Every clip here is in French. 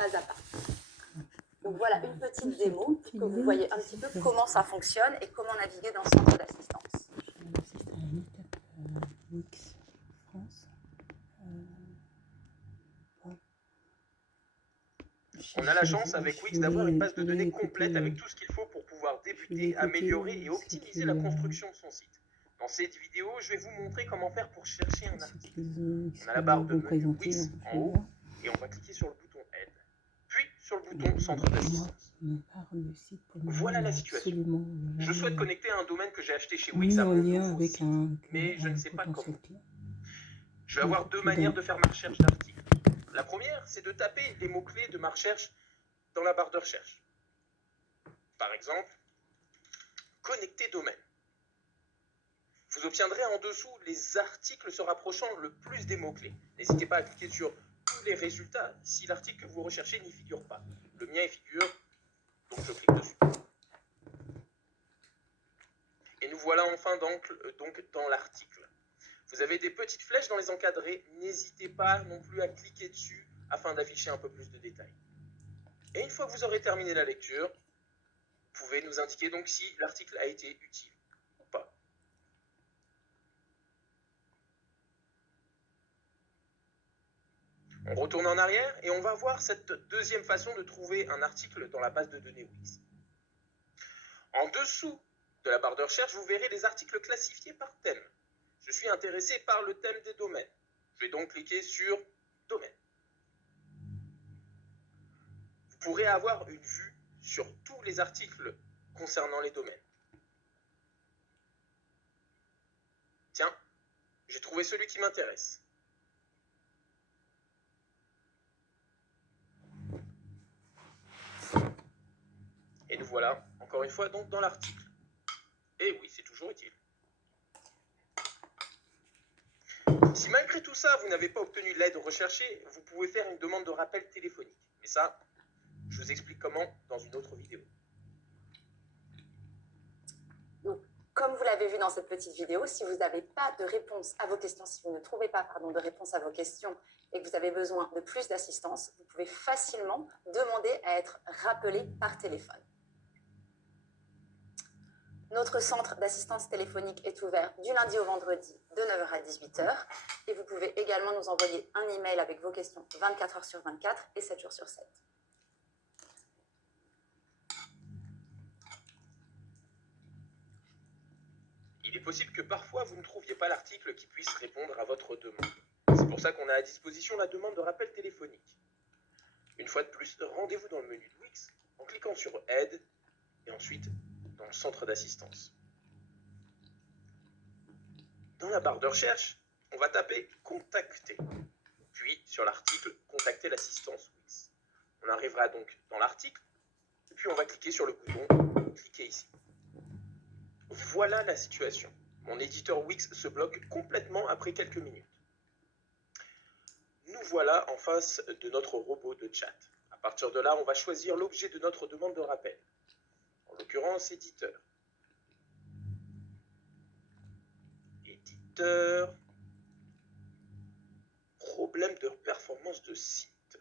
pas à pas. Donc voilà une petite démo pour que vous voyez un petit peu comment ça fonctionne et comment naviguer dans le centre d'assistance. Wix France. On a la chance avec Wix d'avoir une base de données complète avec tout ce qu'il faut pour pouvoir débuter, améliorer et optimiser la construction de son site. Dans cette vidéo, je vais vous montrer comment faire pour chercher un article. On a la barre de menu Wix en haut et on va cliquer sur le bouton Aide, puis sur le bouton Centre d'assistance. Voilà la situation. Je souhaite connecter à un domaine que j'ai acheté chez Wix à mon nouveau site, mais je ne sais pas comment. Je vais avoir deux manières de faire ma recherche d'articles. La première, c'est de taper les mots-clés de ma recherche dans la barre de recherche. Par exemple, connecter domaine. Vous obtiendrez en dessous les articles se rapprochant le plus des mots-clés. N'hésitez pas à cliquer sur tous les résultats si l'article que vous recherchez n'y figure pas. Le mien y figure, donc je clique dessus. Et nous voilà enfin donc dans l'article. Vous avez des petites flèches dans les encadrés. N'hésitez pas non plus à cliquer dessus afin d'afficher un peu plus de détails. Et une fois que vous aurez terminé la lecture, vous pouvez nous indiquer donc si l'article a été utile ou pas. On retourne en arrière et on va voir cette deuxième façon de trouver un article dans la base de données Wix. En dessous de la barre de recherche, vous verrez les articles classifiés par thème. Je suis intéressé par le thème des domaines. Je vais donc cliquer sur Domaine. Vous pourrez avoir une vue sur tous les articles concernant les domaines. Tiens, j'ai trouvé celui qui m'intéresse. Et nous voilà, encore une fois, donc dans l'article. Et oui, c'est toujours utile. Si malgré tout ça, vous n'avez pas obtenu l'aide recherchée, vous pouvez faire une demande de rappel téléphonique. Mais ça, je vous explique comment dans une autre vidéo. Donc, comme vous l'avez vu dans cette petite vidéo, si vous n'avez pas de réponse à vos questions, si vous ne trouvez pas de réponse à vos questions et que vous avez besoin de plus d'assistance, vous pouvez facilement demander à être rappelé par téléphone. Notre centre d'assistance téléphonique est ouvert du lundi au vendredi de 9h à 18h et vous pouvez également nous envoyer un email avec vos questions 24h sur 24 et 7 jours sur 7. Il est possible que parfois vous ne trouviez pas l'article qui puisse répondre à votre demande. C'est pour ça qu'on a à disposition la demande de rappel téléphonique. Une fois de plus, rendez-vous dans le menu de Wix en cliquant sur Aide et ensuite dans le centre d'assistance. Dans la barre de recherche, on va taper Contacter, puis sur l'article Contacter l'assistance Wix. On arrivera donc dans l'article, et puis on va cliquer sur le bouton Cliquez ici. Voilà la situation. Mon éditeur Wix se bloque complètement après quelques minutes. Nous voilà en face de notre robot de chat. À partir de là, on va choisir l'objet de notre demande de rappel. En l'occurrence, éditeur. Éditeur. Problème de performance de site.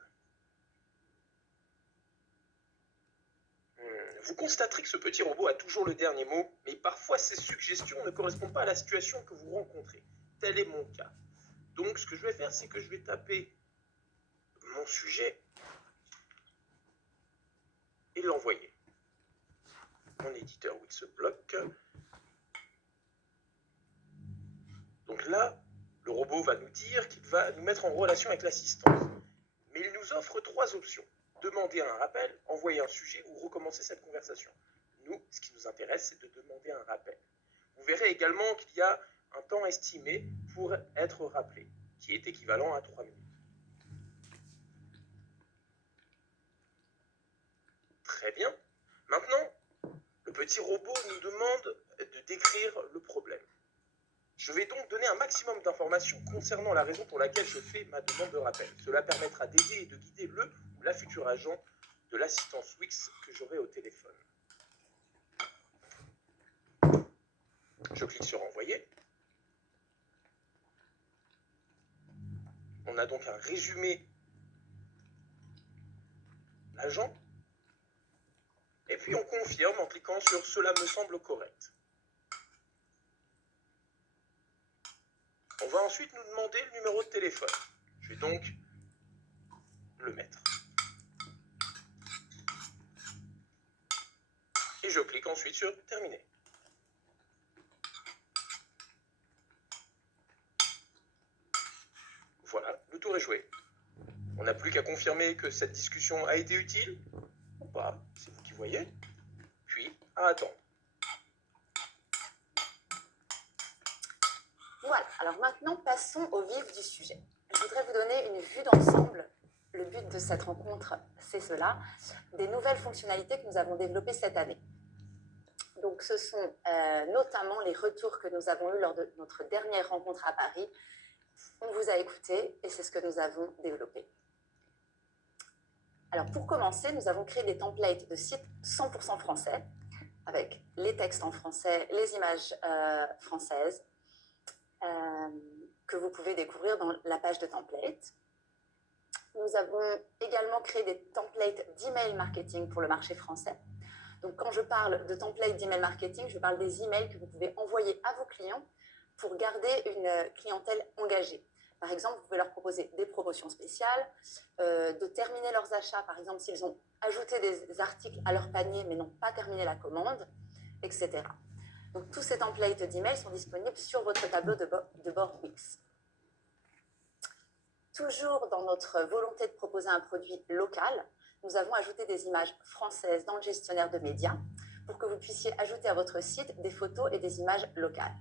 Vous constaterez que ce petit robot a toujours le dernier mot, mais parfois ses suggestions ne correspondent pas à la situation que vous rencontrez. Tel est mon cas. Donc ce que je vais faire, c'est que je vais taper mon sujet et l'envoyer. Mon éditeur Wix se bloque. Donc là, le robot va nous dire qu'il va nous mettre en relation avec l'assistance. Mais il nous offre trois options. Demander un rappel, envoyer un sujet ou recommencer cette conversation. Nous, ce qui nous intéresse, c'est de demander un rappel. Vous verrez également qu'il y a un temps estimé pour être rappelé, qui est équivalent à 3 minutes. Très bien. Maintenant, le petit robot nous demande de décrire le problème. Je vais donc donner un maximum d'informations concernant la raison pour laquelle je fais ma demande de rappel. Cela permettra d'aider et de guider le ou la future agent de l'assistance Wix que j'aurai au téléphone. Je clique sur Envoyer. On a donc un résumé agent. Et puis on confirme en cliquant sur « Cela me semble correct ». On va ensuite nous demander le numéro de téléphone. Je vais donc le mettre. Et je clique ensuite sur « Terminer ». Voilà, le tour est joué. On n'a plus qu'à confirmer que cette discussion a été utile, ou pas, c'est vous qui voyez, puis à attendre. Voilà, alors maintenant passons au vif du sujet. Je voudrais vous donner une vue d'ensemble. Le but de cette rencontre, c'est cela, des nouvelles fonctionnalités que nous avons développées cette année. Donc ce sont notamment les retours que nous avons eus lors de notre dernière rencontre à Paris. On vous a écouté et c'est ce que nous avons développé. Alors pour commencer, nous avons créé des templates de sites 100% français, avec les textes en français, les images françaises, que vous pouvez découvrir dans la page de templates. Nous avons également créé des templates d'email marketing pour le marché français. Donc quand je parle de templates d'email marketing, je parle des emails que vous pouvez envoyer à vos clients pour garder une clientèle engagée. Par exemple, vous pouvez leur proposer des promotions spéciales, de terminer leurs achats, par exemple s'ils ont ajouté des articles à leur panier mais n'ont pas terminé la commande, etc. Donc tous ces templates d'email sont disponibles sur votre tableau de bord Wix. Toujours dans notre volonté de proposer un produit local, nous avons ajouté des images françaises dans le gestionnaire de médias pour que vous puissiez ajouter à votre site des photos et des images locales.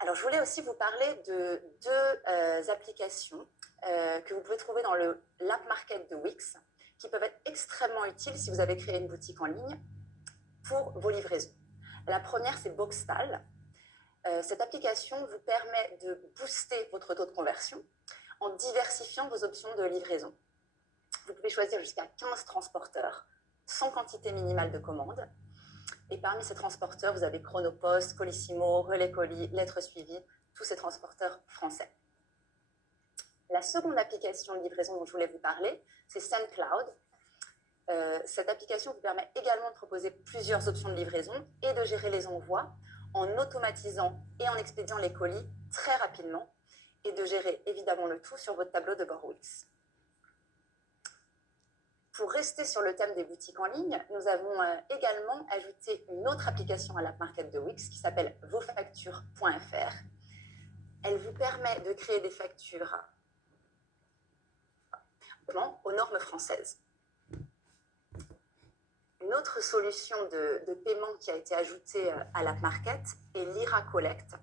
Alors, je voulais aussi vous parler de deux applications que vous pouvez trouver dans l'App Market de Wix, qui peuvent être extrêmement utiles si vous avez créé une boutique en ligne pour vos livraisons. La première, c'est Boxtal. Cette application vous permet de booster votre taux de conversion en diversifiant vos options de livraison. Vous pouvez choisir jusqu'à 15 transporteurs, sans quantité minimale de commandes. Et parmi ces transporteurs, vous avez Chronopost, Colissimo, Relais Colis, Lettres Suivies, tous ces transporteurs français. La seconde application de livraison dont je voulais vous parler, c'est SendCloud. Cette application vous permet également de proposer plusieurs options de livraison et de gérer les envois en automatisant et en expédiant les colis très rapidement et de gérer évidemment le tout sur votre tableau de bord Wix. Pour rester sur le thème des boutiques en ligne, nous avons également ajouté une autre application à l'App Market de Wix qui s'appelle vosfactures.fr. Elle vous permet de créer des factures aux normes françaises. Une autre solution de paiement qui a été ajoutée à l'App Market est l'IRA Collect,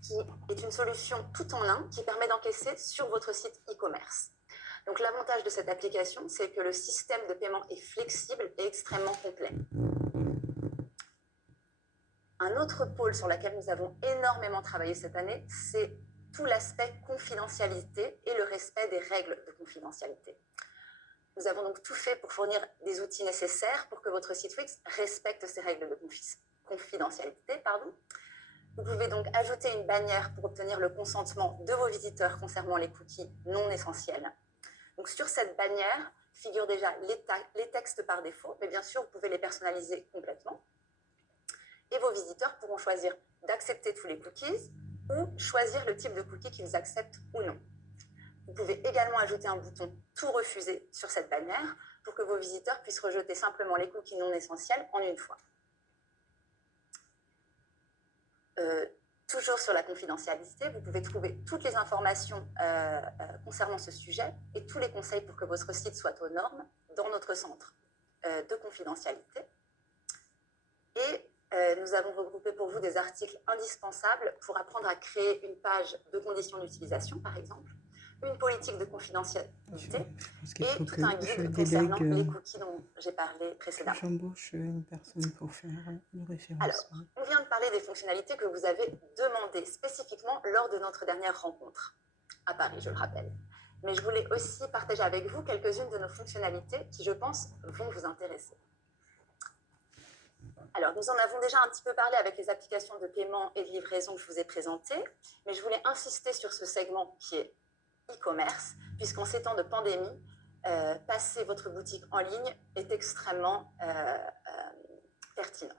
qui est une solution tout en un qui permet d'encaisser sur votre site e-commerce. Donc l'avantage de cette application, c'est que le système de paiement est flexible et extrêmement complet. Un autre pôle sur lequel nous avons énormément travaillé cette année, c'est tout l'aspect confidentialité et le respect des règles de confidentialité. Nous avons donc tout fait pour fournir des outils nécessaires pour que votre site Wix respecte ces règles de confidentialité. Vous pouvez donc ajouter une bannière pour obtenir le consentement de vos visiteurs concernant les cookies non essentiels. Donc sur cette bannière figurent déjà les textes par défaut, mais bien sûr, vous pouvez les personnaliser complètement. Et vos visiteurs pourront choisir d'accepter tous les cookies ou choisir le type de cookies qu'ils acceptent ou non. Vous pouvez également ajouter un bouton « Tout refuser » sur cette bannière pour que vos visiteurs puissent rejeter simplement les cookies non essentiels en une fois. Toujours sur la confidentialité, vous pouvez trouver toutes les informations concernant ce sujet et tous les conseils pour que votre site soit aux normes dans notre centre de confidentialité. Et nous avons regroupé pour vous des articles indispensables pour apprendre à créer une page de conditions d'utilisation, par exemple, une politique de confidentialité et tout un guide concernant les cookies dont j'ai parlé précédemment. J'embauche une personne pour faire le référencement. Alors, on vient de parler des fonctionnalités que vous avez demandées spécifiquement lors de notre dernière rencontre, à Paris, je le rappelle. Mais je voulais aussi partager avec vous quelques-unes de nos fonctionnalités qui, je pense, vont vous intéresser. Alors, nous en avons déjà un petit peu parlé avec les applications de paiement et de livraison que je vous ai présentées, mais je voulais insister sur ce segment qui est e-commerce, puisqu'en ces temps de pandémie, passer votre boutique en ligne est extrêmement pertinent.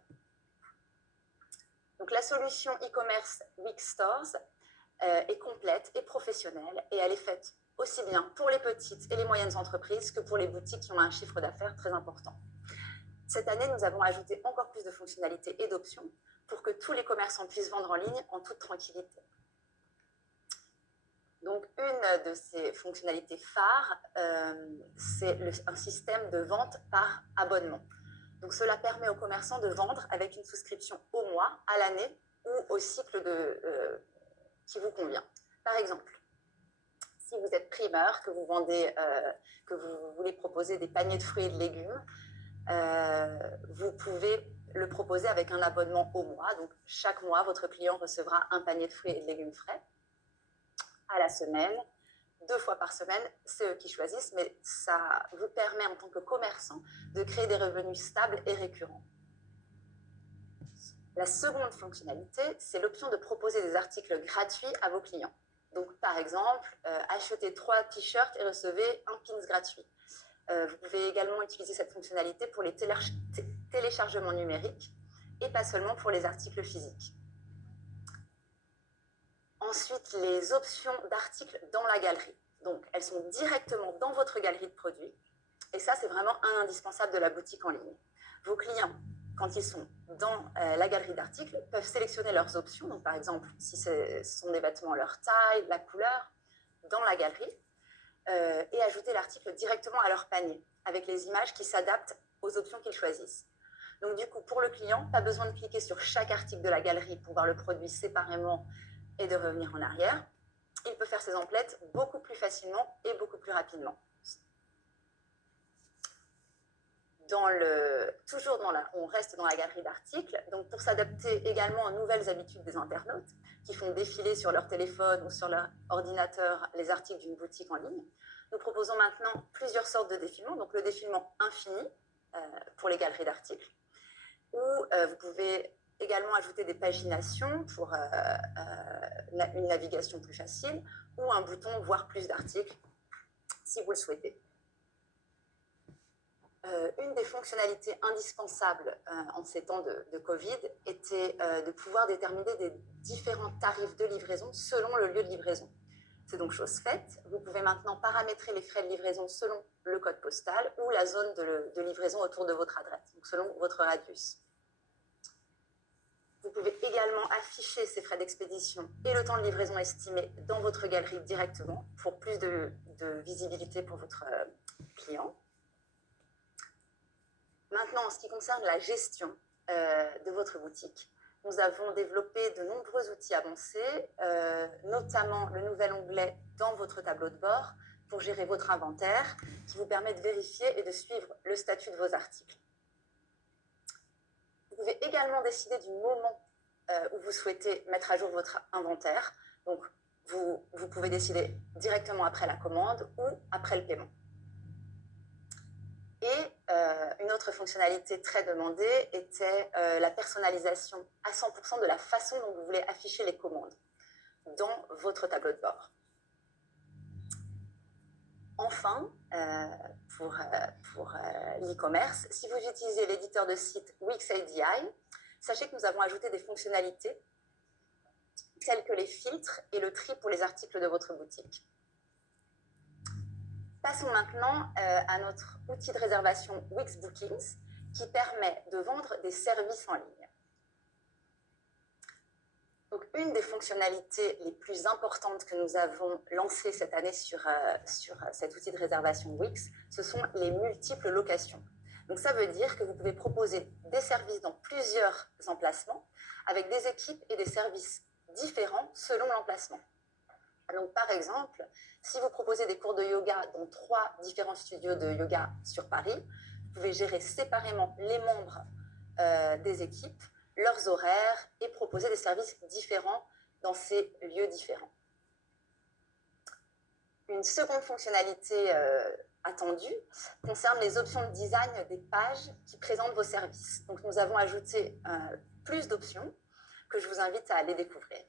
Donc la solution e-commerce Wix Stores est complète et professionnelle et elle est faite aussi bien pour les petites et les moyennes entreprises que pour les boutiques qui ont un chiffre d'affaires très important. Cette année, nous avons ajouté encore plus de fonctionnalités et d'options pour que tous les commerçants puissent vendre en ligne en toute tranquillité. Donc, une de ces fonctionnalités phares, c'est un système de vente par abonnement. Donc, cela permet aux commerçants de vendre avec une souscription au mois, à l'année ou au cycle qui vous convient. Par exemple, si vous êtes primeur, que vous vendez, que vous voulez proposer des paniers de fruits et de légumes, vous pouvez le proposer avec un abonnement au mois. Donc, chaque mois, votre client recevra un panier de fruits et de légumes frais à la semaine, 2 fois par semaine, c'est eux qui choisissent, mais ça vous permet en tant que commerçant de créer des revenus stables et récurrents. La seconde fonctionnalité, c'est l'option de proposer des articles gratuits à vos clients. Donc, par exemple, achetez 3 t-shirts et recevez un pins gratuit. Vous pouvez également utiliser cette fonctionnalité pour les téléchargements numériques et pas seulement pour les articles physiques. Ensuite, les options d'articles dans la galerie. Donc, elles sont directement dans votre galerie de produits. Et ça, c'est vraiment un indispensable de la boutique en ligne. Vos clients, quand ils sont dans la galerie d'articles, peuvent sélectionner leurs options. Donc, par exemple, si ce sont des vêtements, leur taille, la couleur, dans la galerie. Et ajouter l'article directement à leur panier, avec les images qui s'adaptent aux options qu'ils choisissent. Donc, du coup, pour le client, pas besoin de cliquer sur chaque article de la galerie pour voir le produit séparément et de revenir en arrière. Il peut faire ses emplettes beaucoup plus facilement et beaucoup plus rapidement. On reste dans la galerie d'articles, donc pour s'adapter également aux nouvelles habitudes des internautes qui font défiler sur leur téléphone ou sur leur ordinateur les articles d'une boutique en ligne. Nous proposons maintenant plusieurs sortes de défilements, donc le défilement infini pour les galeries d'articles, où vous pouvez également ajouter des paginations pour une navigation plus facile, ou un bouton voir plus d'articles si vous le souhaitez. Une des fonctionnalités indispensables en ces temps de Covid était de pouvoir déterminer des différents tarifs de livraison selon le lieu de livraison. C'est donc chose faite. Vous pouvez maintenant paramétrer les frais de livraison selon le code postal ou la zone de livraison autour de votre adresse, donc selon votre radius. Vous pouvez également afficher ces frais d'expédition et le temps de livraison estimé dans votre galerie directement pour plus de visibilité pour votre client. Maintenant, en ce qui concerne la gestion de votre boutique, nous avons développé de nombreux outils avancés, notamment le nouvel onglet dans votre tableau de bord pour gérer votre inventaire, qui vous permet de vérifier et de suivre le statut de vos articles. Vous pouvez également décider du moment où vous souhaitez mettre à jour votre inventaire. Donc, vous pouvez décider directement après la commande ou après le paiement. Et une autre fonctionnalité très demandée était la personnalisation à 100% de la façon dont vous voulez afficher les commandes dans votre tableau de bord. Enfin, pour l'e-commerce, si vous utilisez l'éditeur de site Wix ADI, sachez que nous avons ajouté des fonctionnalités telles que les filtres et le tri pour les articles de votre boutique. Passons maintenant à notre outil de réservation Wix Bookings qui permet de vendre des services en ligne. Donc, une des fonctionnalités les plus importantes que nous avons lancées cette année sur cet outil de réservation Wix, ce sont les multiples locations. Donc, ça veut dire que vous pouvez proposer des services dans plusieurs emplacements avec des équipes et des services différents selon l'emplacement. Donc, par exemple, si vous proposez des cours de yoga dans 3 différents studios de yoga sur Paris, vous pouvez gérer séparément les membres des équipes, leurs horaires et proposer des services différents dans ces lieux différents. Une seconde fonctionnalité attendue concerne les options de design des pages qui présentent vos services. Donc, nous avons ajouté plus d'options que je vous invite à aller découvrir.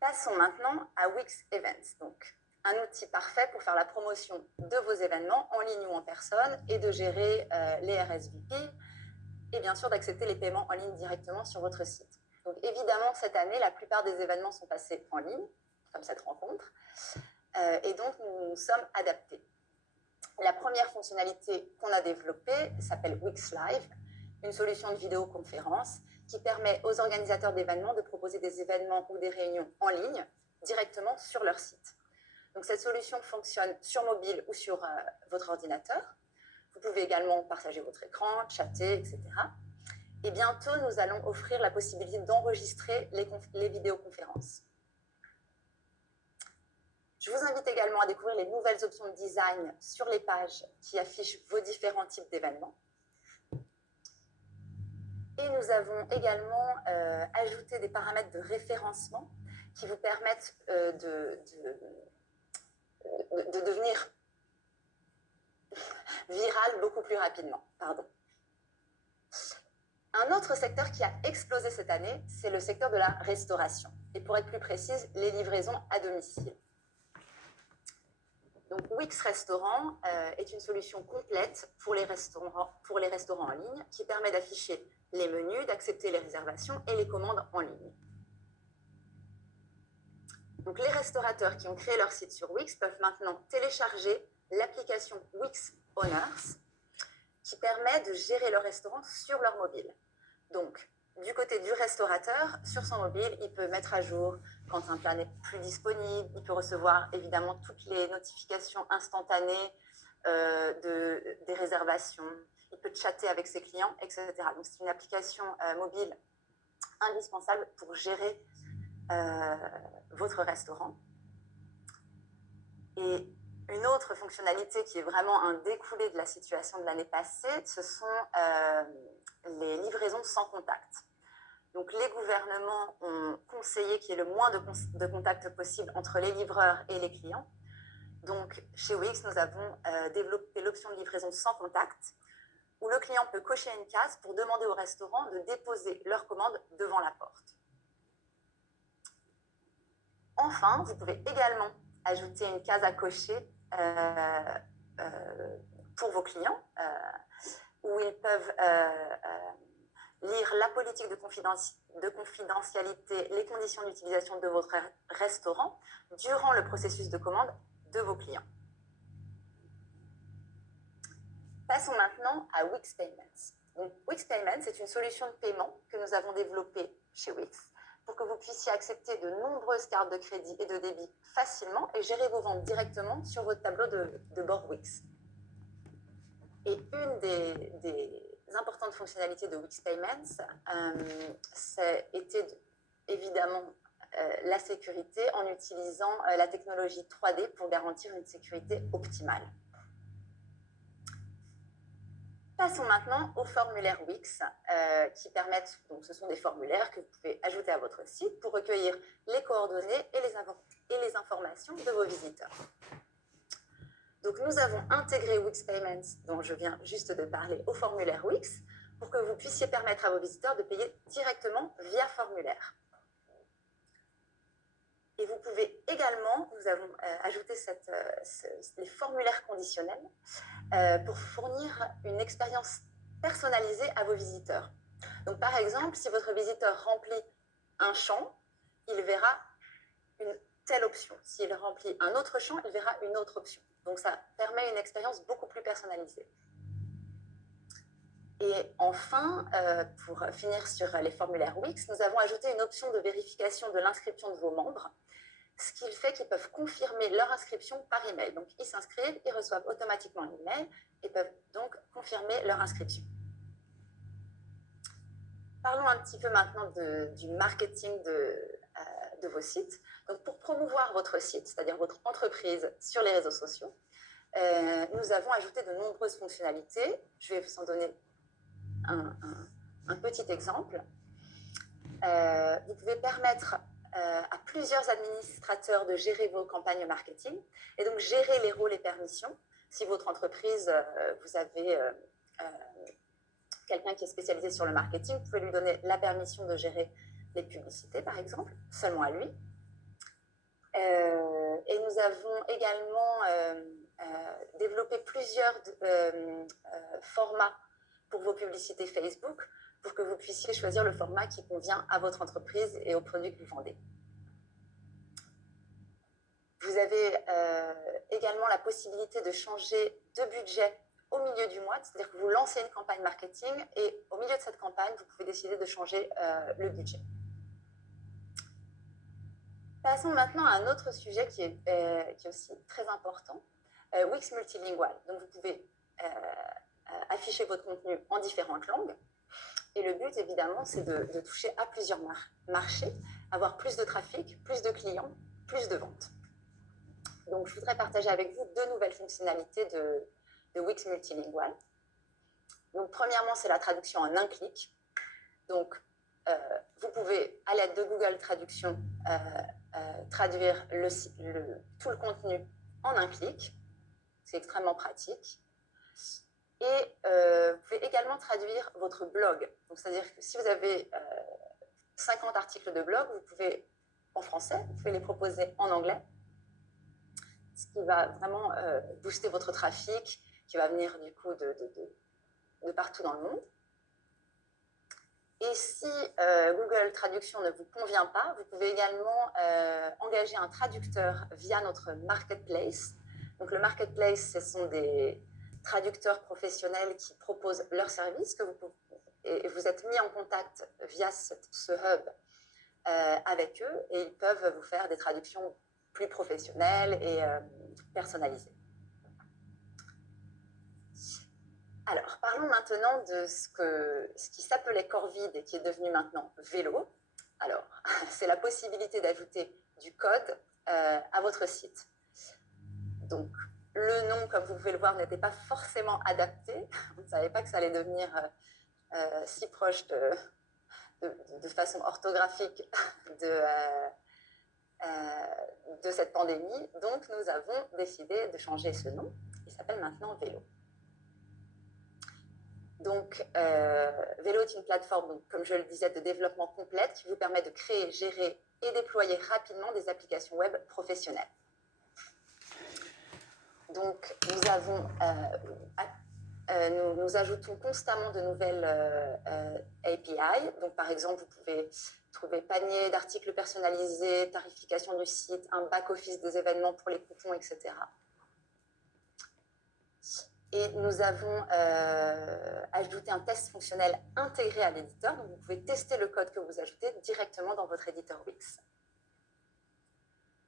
Passons maintenant à Wix Events. Donc, un outil parfait pour faire la promotion de vos événements en ligne ou en personne et de gérer les RSVP et bien sûr d'accepter les paiements en ligne directement sur votre site. Donc évidemment, cette année, la plupart des événements sont passés en ligne, comme cette rencontre, et donc nous nous sommes adaptés. La première fonctionnalité qu'on a développée s'appelle Wix Live, une solution de vidéoconférence qui permet aux organisateurs d'événements de proposer des événements ou des réunions en ligne directement sur leur site. Donc cette solution fonctionne sur mobile ou sur votre ordinateur. Vous pouvez également partager votre écran, chatter, etc. Et bientôt, nous allons offrir la possibilité d'enregistrer les vidéoconférences. Je vous invite également à découvrir les nouvelles options de design sur les pages qui affichent vos différents types d'événements. Et nous avons également ajouté des paramètres de référencement qui vous permettent de devenir viral beaucoup plus rapidement. Pardon. Un autre secteur qui a explosé cette année, c'est le secteur de la restauration. Et pour être plus précise, les livraisons à domicile. Donc Wix Restaurant est une solution complète pour les restaurants en ligne qui permet d'afficher les menus, d'accepter les réservations et les commandes en ligne. Donc les restaurateurs qui ont créé leur site sur Wix peuvent maintenant télécharger l'application Wix Owners qui permet de gérer leur restaurant sur leur mobile. Donc, du côté du restaurateur, sur son mobile, il peut mettre à jour quand un plat n'est plus disponible, il peut recevoir évidemment toutes les notifications instantanées des réservations, il peut chatter avec ses clients, etc. Donc, c'est une application mobile indispensable pour gérer votre restaurant. Et une autre fonctionnalité qui est vraiment un découlé de la situation de l'année passée, ce sont les livraisons sans contact. Donc les gouvernements ont conseillé qu'il y ait le moins de contacts possible entre les livreurs et les clients. Donc chez Wix, nous avons développé l'option de livraison sans contact, où le client peut cocher une case pour demander au restaurant de déposer leur commande devant la porte. Enfin, vous pouvez également ajouter une case à cocher pour vos clients, où ils peuvent lire la politique de confidentialité, les conditions d'utilisation de votre restaurant durant le processus de commande de vos clients. Passons maintenant à Wix Payments. Donc, Wix Payments est une solution de paiement que nous avons développée chez Wix pour que vous puissiez accepter de nombreuses cartes de crédit et de débit facilement et gérer vos ventes directement sur votre tableau de bord Wix. Et une des importantes fonctionnalités de Wix Payments, était évidemment la sécurité en utilisant la technologie 3D pour garantir une sécurité optimale. Passons maintenant aux formulaires Wix qui permettent, donc ce sont des formulaires que vous pouvez ajouter à votre site pour recueillir les coordonnées et les informations de vos visiteurs. Donc nous avons intégré Wix Payments, dont je viens juste de parler, au formulaire Wix pour que vous puissiez permettre à vos visiteurs de payer directement via formulaire. Et vous pouvez également, nous avons ajouté les formulaires conditionnels pour fournir une expérience personnalisée à vos visiteurs. Donc par exemple, si votre visiteur remplit un champ, il verra une telle option. S'il remplit un autre champ, il verra une autre option. Donc ça permet une expérience beaucoup plus personnalisée. Et enfin, pour finir sur les formulaires Wix, nous avons ajouté une option de vérification de l'inscription de vos membres, ce qui fait qu'ils peuvent confirmer leur inscription par email. Donc, ils s'inscrivent, ils reçoivent automatiquement un email et peuvent donc confirmer leur inscription. Parlons un petit peu maintenant du marketing de vos sites. Donc, pour promouvoir votre site, c'est-à-dire votre entreprise sur les réseaux sociaux, nous avons ajouté de nombreuses fonctionnalités. Je vais vous en donner un petit exemple. Vous pouvez permettre à plusieurs administrateurs de gérer vos campagnes marketing et donc gérer les rôles et permissions. Si votre entreprise, vous avez quelqu'un qui est spécialisé sur le marketing, vous pouvez lui donner la permission de gérer les publicités, par exemple, seulement à lui. Et nous avons également développé plusieurs formats pour vos publicités Facebook pour que vous puissiez choisir le format qui convient à votre entreprise et aux produits que vous vendez. Vous avez également la possibilité de changer de budget au milieu du mois, c'est-à-dire que vous lancez une campagne marketing et au milieu de cette campagne, vous pouvez décider de changer le budget. Passons maintenant à un autre sujet qui est aussi très important, Wix Multilingual. Donc vous pouvez afficher votre contenu en différentes langues. Et le but, évidemment, c'est de toucher à plusieurs marchés, avoir plus de trafic, plus de clients, plus de ventes. Donc, je voudrais partager avec vous deux nouvelles fonctionnalités de Wix Multilingual. Donc, premièrement, c'est la traduction en un clic. Donc, vous pouvez, à l'aide de Google Traduction, traduire tout le contenu en un clic. C'est extrêmement pratique. Et vous pouvez également traduire votre blog. C'est-à-dire que si vous avez 50 articles de blog, vous pouvez, en français, vous pouvez les proposer en anglais, ce qui va vraiment booster votre trafic, qui va venir du coup de partout dans le monde. Et si Google Traduction ne vous convient pas, vous pouvez également engager un traducteur via notre marketplace. Donc le marketplace, ce sont des traducteurs professionnels qui proposent leurs services et vous êtes mis en contact via ce hub avec eux et ils peuvent vous faire des traductions plus professionnelles et personnalisées. Alors, parlons maintenant de ce qui s'appelait Corvid et qui est devenu maintenant Vélo. Alors, c'est la possibilité d'ajouter du code à votre site. Donc, le nom, comme vous pouvez le voir, n'était pas forcément adapté. On ne savait pas que ça allait devenir si proche de façon orthographique de cette pandémie. Donc, nous avons décidé de changer ce nom. Il s'appelle maintenant Vélo. Donc, Vélo est une plateforme, donc, comme je le disais, de développement complète qui vous permet de créer, gérer et déployer rapidement des applications web professionnelles. Donc, nous ajoutons constamment de nouvelles API. Donc, par exemple, vous pouvez trouver panier d'articles personnalisés, tarification du site, un back-office des événements pour les coupons, etc. Et nous avons ajouté un test fonctionnel intégré à l'éditeur. Donc, vous pouvez tester le code que vous ajoutez directement dans votre éditeur Wix.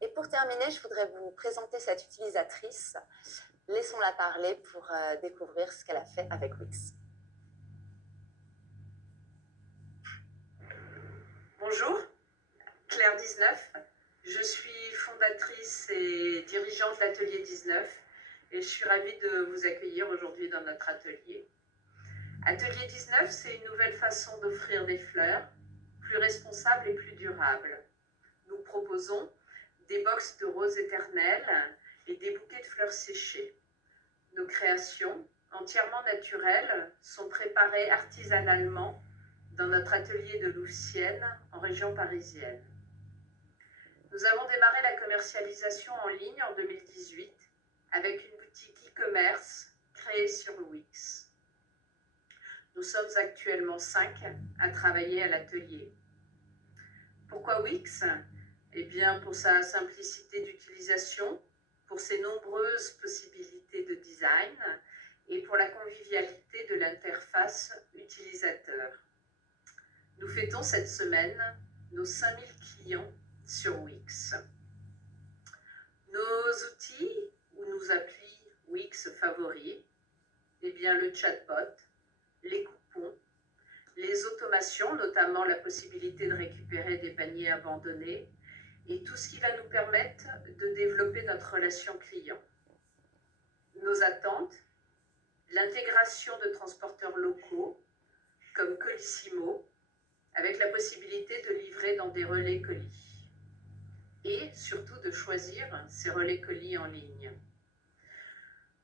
Et pour terminer, je voudrais vous présenter cette utilisatrice. Laissons-la parler pour découvrir ce qu'elle a fait avec Wix. Bonjour, Claire 19. Je suis fondatrice et dirigeante de l'Atelier 19 et je suis ravie de vous accueillir aujourd'hui dans notre atelier. Atelier 19, c'est une nouvelle façon d'offrir des fleurs, plus responsables et plus durables. Nous proposons des box de roses éternelles et des bouquets de fleurs séchées. Nos créations, entièrement naturelles, sont préparées artisanalement dans notre atelier de Louvciennes, en région parisienne. Nous avons démarré la commercialisation en ligne en 2018 avec une boutique e-commerce créée sur Wix. Nous sommes actuellement 5 à travailler à l'atelier. Pourquoi Wix ? Eh bien, pour sa simplicité d'utilisation, pour ses nombreuses possibilités de design et pour la convivialité de l'interface utilisateur. Nous fêtons cette semaine nos 5000 clients sur Wix. Nos outils ou nos applis Wix favoris, eh bien le chatbot, les coupons, les automations, notamment la possibilité de récupérer des paniers abandonnés, et tout ce qui va nous permettre de développer notre relation client. Nos attentes, l'intégration de transporteurs locaux, comme Colissimo, avec la possibilité de livrer dans des relais colis. Et surtout de choisir ces relais colis en ligne.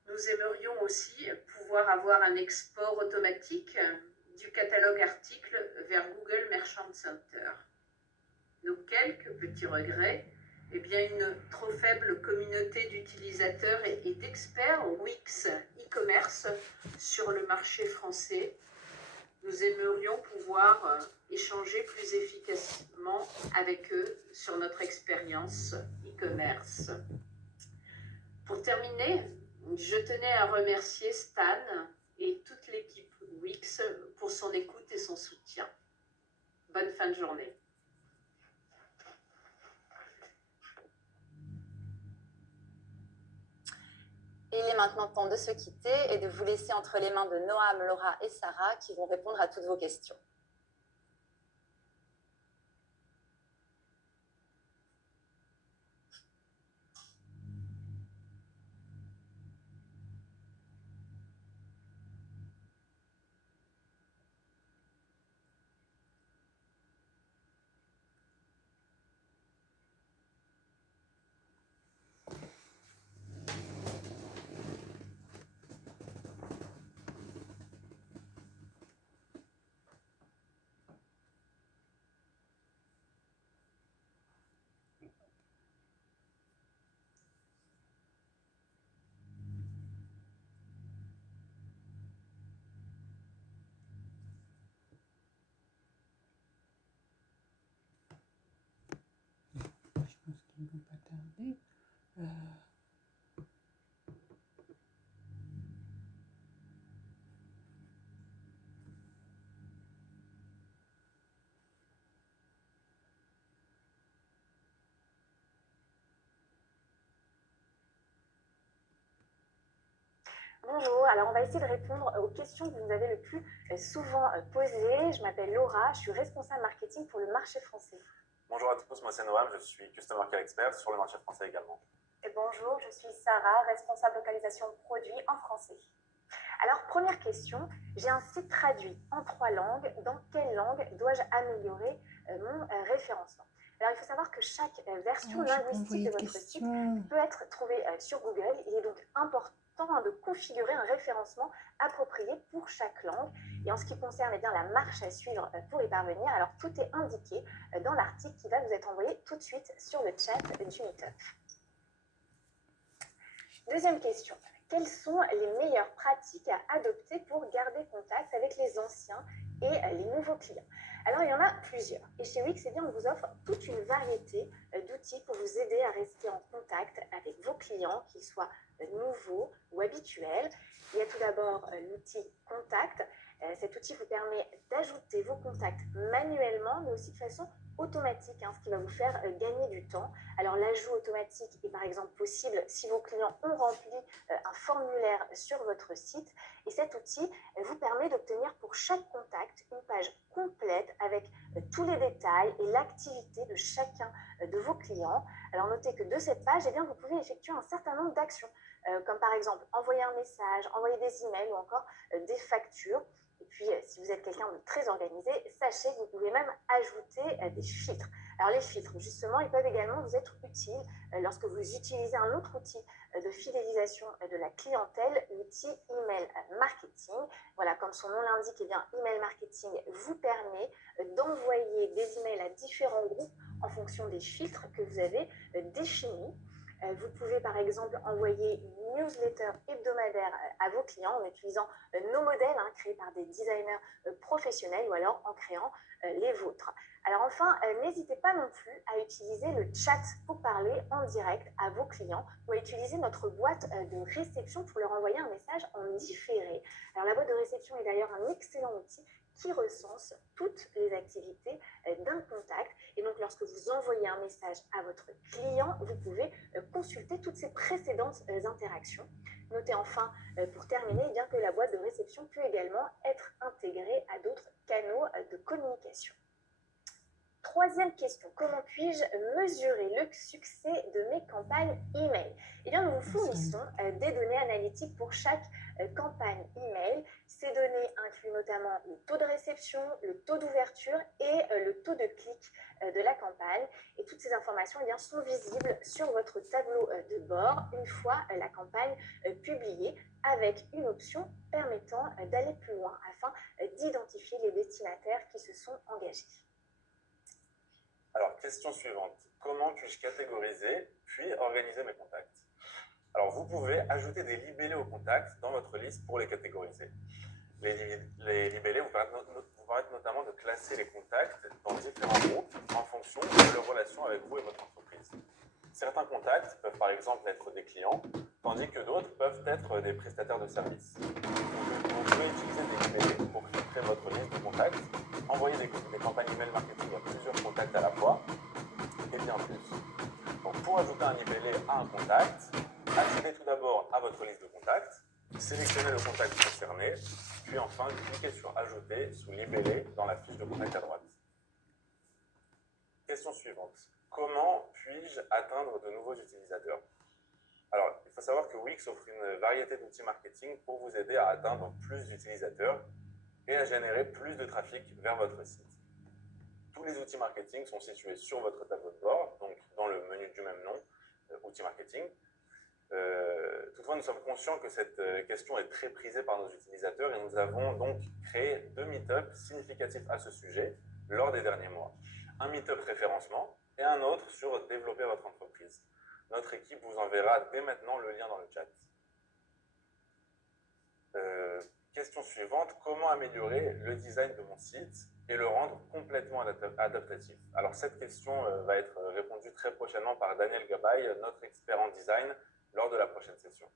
Nous aimerions aussi pouvoir avoir un export automatique du catalogue articles vers Google Merchant Center. Nos quelques petits regrets, eh bien, une trop faible communauté d'utilisateurs et d'experts Wix e-commerce sur le marché français. Nous aimerions pouvoir échanger plus efficacement avec eux sur notre expérience e-commerce. Pour terminer, je tenais à remercier Stan et toute l'équipe Wix pour son écoute et son soutien. Bonne fin de journée. Et il est maintenant temps de se quitter et de vous laisser entre les mains de Noam, Laura et Sarah qui vont répondre à toutes vos questions. Je pense qu'ils ne vont pas tarder. Bonjour, alors on va essayer de répondre aux questions que vous nous avez le plus souvent posées. Je m'appelle Laura, je suis responsable marketing pour le marché français. Bonjour à tous, moi c'est Noam, je suis Customer Care Expert sur le marché français également. Et bonjour, je suis Sarah, responsable localisation produit en français. Alors première question, j'ai un site traduit en 3 langues. Dans quelle langue dois-je améliorer mon référencement? Alors il faut savoir que chaque version linguistique de votre site peut être trouvée sur Google. Il est donc important de configurer un référencement approprié pour chaque langue. Et en ce qui concerne la marche à suivre pour y parvenir, alors tout est indiqué dans l'article qui va vous être envoyé tout de suite sur le chat du Meetup. Deuxième question. Quelles sont les meilleures pratiques à adopter pour garder contact avec les anciens et les nouveaux clients? Alors, il y en a plusieurs. Et chez Wix, on vous offre toute une variété d'outils pour vous aider à rester en contact avec vos clients, qu'ils soient nouveaux ou habituels. Il y a tout d'abord l'outil Contact. Cet outil vous permet d'ajouter vos contacts manuellement, mais aussi de façon automatique, ce qui va vous faire gagner du temps. Alors l'ajout automatique est par exemple possible si vos clients ont rempli un formulaire sur votre site. Et cet outil vous permet d'obtenir pour chaque contact une page complète avec tous les détails et l'activité de chacun de vos clients. Alors notez que de cette page, vous pouvez effectuer un certain nombre d'actions, comme par exemple envoyer un message, envoyer des emails ou encore des factures. Et puis, si vous êtes quelqu'un de très organisé, sachez que vous pouvez même ajouter des filtres. Alors, les filtres, justement, ils peuvent également vous être utiles lorsque vous utilisez un autre outil de fidélisation de la clientèle, l'outil email marketing. Voilà, comme son nom l'indique, email marketing vous permet d'envoyer des emails à différents groupes en fonction des filtres que vous avez définis. Vous pouvez par exemple envoyer une newsletter hebdomadaire à vos clients en utilisant nos modèles créés par des designers professionnels ou alors en créant les vôtres. Alors enfin, n'hésitez pas non plus à utiliser le chat pour parler en direct à vos clients ou à utiliser notre boîte de réception pour leur envoyer un message en différé. Alors la boîte de réception est d'ailleurs un excellent outil qui recense toutes les activités d'un contact. Et donc, lorsque vous envoyez un message à votre client, vous pouvez consulter toutes ses précédentes interactions. Notez enfin, pour terminer, que la boîte de réception peut également être intégrée à d'autres canaux de communication. Troisième question, comment puis-je mesurer le succès de mes campagnes email? Nous vous fournissons des données analytiques pour chaque campagne email. Ces données incluent notamment le taux de réception, le taux d'ouverture et le taux de clic de la campagne. Et toutes ces informations sont visibles sur votre tableau de bord une fois la campagne publiée, avec une option permettant d'aller plus loin afin d'identifier les destinataires qui se sont engagés. Alors, question suivante. comment puis-je catégoriser puis organiser mes contacts? Alors, vous pouvez ajouter des libellés aux contacts dans votre liste pour les catégoriser. Les libellés vous permettent notamment de classer les contacts dans différents groupes en fonction de leur relation avec vous et votre entreprise. Certains contacts peuvent par exemple être des clients, tandis que d'autres peuvent être des prestataires de services. Vous pouvez utiliser des libellés pour filtrer votre liste de contacts, envoyer des campagnes email marketing à plusieurs contacts à la fois, et bien plus. Donc, pour ajouter un libellé à un contact, accédez tout d'abord à votre liste de contacts, sélectionnez le contact concerné, puis enfin cliquez sur Ajouter sous Libellé dans la fiche de contact à droite. Question suivante. Comment puis-je atteindre de nouveaux utilisateurs? Alors, il faut savoir que Wix offre une variété d'outils marketing pour vous aider à atteindre plus d'utilisateurs et à générer plus de trafic vers votre site. Tous les outils marketing sont situés sur votre tableau de bord, donc dans le menu du même nom, outils marketing. Toutefois, nous sommes conscients que cette question est très prisée par nos utilisateurs et nous avons donc créé 2 meet-ups significatifs à ce sujet lors des derniers mois. Un meet-up référencement et un autre sur développer votre entreprise. Notre équipe vous enverra dès maintenant le lien dans le chat. Question suivante, comment améliorer le design de mon site et le rendre complètement adaptatif? Alors cette question va être répondue très prochainement par Daniel Gabay, notre expert en design, lors de la prochaine session.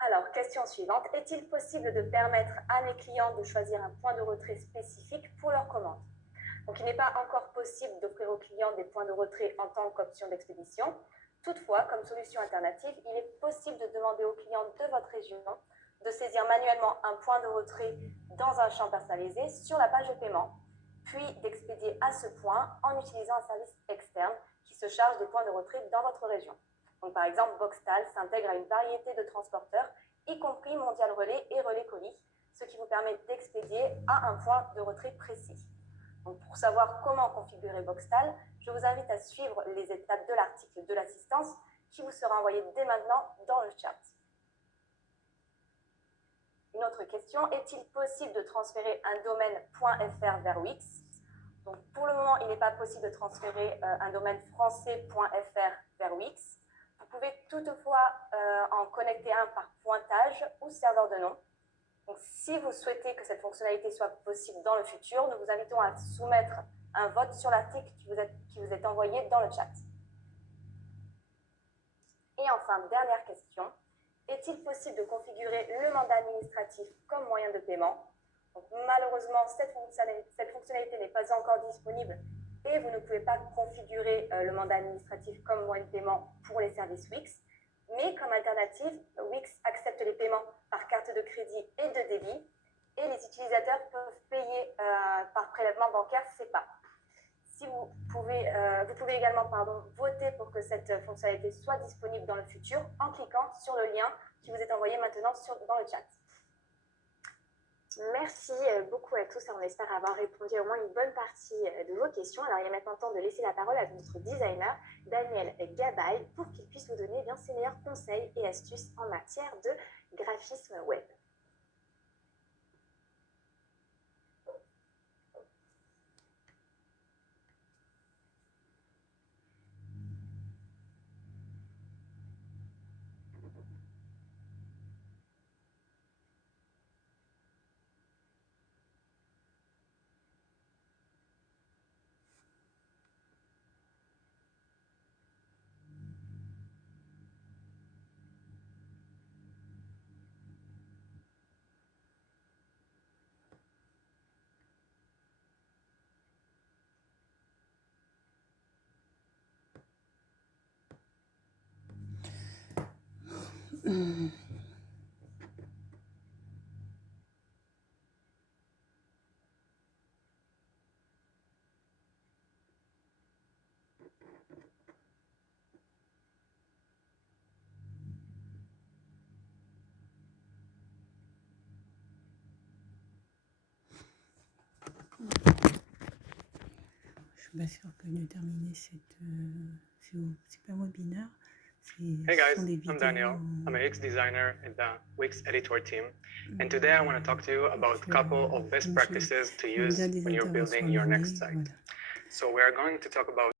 Alors, question suivante. Est-il possible de permettre à mes clients de choisir un point de retrait spécifique pour leur commande? Donc, il n'est pas encore possible d'offrir aux clients des points de retrait en tant qu'option d'expédition. Toutefois, comme solution alternative, il est possible de demander aux clients de votre région de saisir manuellement un point de retrait dans un champ personnalisé sur la page de paiement, puis d'expédier à ce point en utilisant un service externe qui se charge des points de retrait dans votre région. Donc, par exemple, Boxtal s'intègre à une variété de transporteurs, y compris Mondial Relais et Relais Colis, ce qui vous permet d'expédier à un point de retrait précis. Donc, pour savoir comment configurer Boxtal, je vous invite à suivre les étapes de l'article de l'assistance qui vous sera envoyé dès maintenant dans le chat. Une autre question, est-il possible de transférer un domaine .fr vers Wix? Donc, pour le moment, il n'est pas possible de transférer un domaine français.fr vers Wix. Vous pouvez toutefois en connecter un par pointage ou serveur de nom. Donc, si vous souhaitez que cette fonctionnalité soit possible dans le futur, nous vous invitons à soumettre un vote sur l'article qui vous est envoyé dans le chat. Et enfin, dernière question. Est-il possible de configurer le mandat administratif comme moyen de paiement? Donc, malheureusement, cette fonctionnalité n'est pas encore disponible et vous ne pouvez pas configurer le mandat administratif comme moyen de paiement pour les services Wix. Mais comme alternative, Wix accepte les paiements par carte de crédit et de débit et les utilisateurs peuvent payer par prélèvement bancaire SEPA. Si vous pouvez également voter pour que cette fonctionnalité soit disponible dans le futur en cliquant sur le lien qui vous est envoyé maintenant dans le chat. Merci beaucoup à tous. On espère avoir répondu au moins une bonne partie de vos questions. Alors, il est maintenant temps de laisser la parole à notre designer, Daniel Gabay, pour qu'il puisse vous donner ses meilleurs conseils et astuces en matière de graphisme web. Je suis pas sûre que de terminer ce super webinaire, Hey guys, I'm Daniel. I'm a UX designer in the Wix editor team. And today I want to talk to you about a couple of best practices to use when you're building your next site. So we are going to talk about